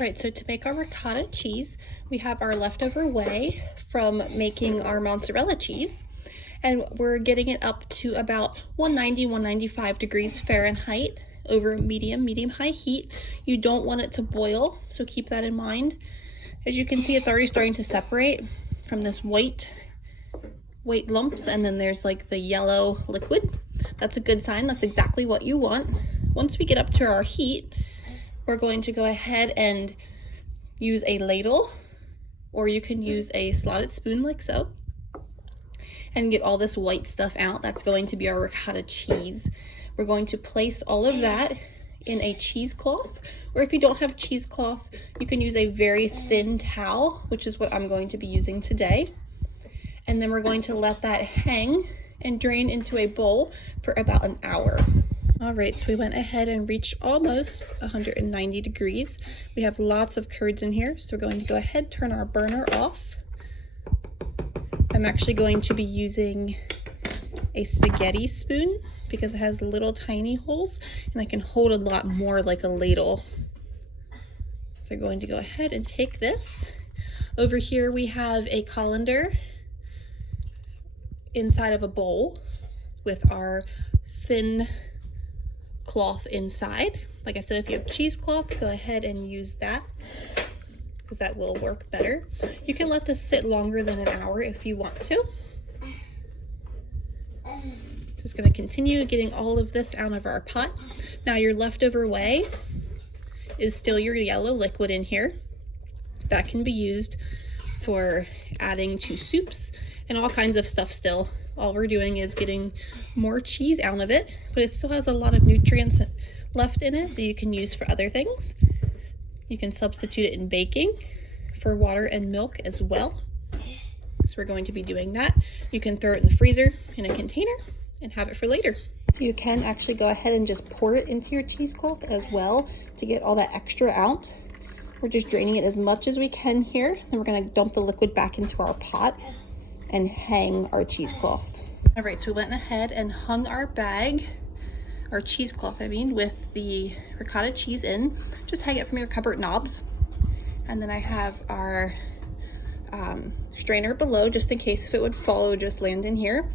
Right, so to make our ricotta cheese, we have our leftover whey from making our mozzarella cheese, and we're getting it up to about 190, 195 degrees Fahrenheit over medium-high heat. You don't want it to boil, so keep that in mind. As you can see, it's already starting to separate from this white lumps, and then there's like the yellow liquid. That's a good sign. That's exactly what you want. Once we get up to our heat, we're going to go ahead and use a ladle, or you can use a slotted spoon like so, and get all this white stuff out. That's going to be our ricotta cheese. We're going to place all of that in a cheesecloth, or if you don't have cheesecloth, you can use a very thin towel, which is what I'm going to be using today. And then we're going to let that hang and drain into a bowl for about an hour. All right, so we went ahead and reached almost 190 degrees. We have lots of curds in here, so we're going to go ahead, turn our burner off. I'm actually going to be using a spaghetti spoon because it has little tiny holes and I can hold a lot more like a ladle. So we're going to go ahead and take this. Over here we have a colander inside of a bowl with our thin cloth inside. Like I said, if you have cheesecloth, go ahead and use that because that will work better. You can let this sit longer than an hour if you want to. Just going to continue getting all of this out of our pot. Now your leftover whey is still your yellow liquid in here. That can be used for adding to soups and all kinds of stuff still. All we're doing is getting more cheese out of it, but it still has a lot of nutrients left in it that you can use for other things. You can substitute it in baking for water and milk as well. So we're going to be doing that. You can throw it in the freezer in a container and have it for later. So you can actually go ahead and just pour it into your cheesecloth as well to get all that extra out. We're just draining it as much as we can here. Then we're going to dump the liquid back into our pot and hang our cheesecloth. All right, so we went ahead and hung our bag, our cheesecloth, with the ricotta cheese in. Just hang it from your cupboard knobs. And then I have our strainer below, just in case if it would fall, it would just land in here.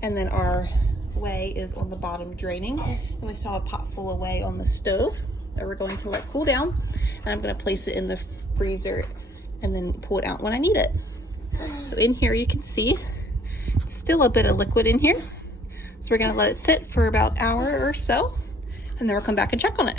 And then our whey is on the bottom draining. And we saw a pot full of whey on the stove that we're going to let cool down. And I'm going to place it in the freezer and then pull it out when I need it. So in here you can see still a bit of liquid in here. So we're going to let it sit for about an hour or so, and then we'll come back and check on it.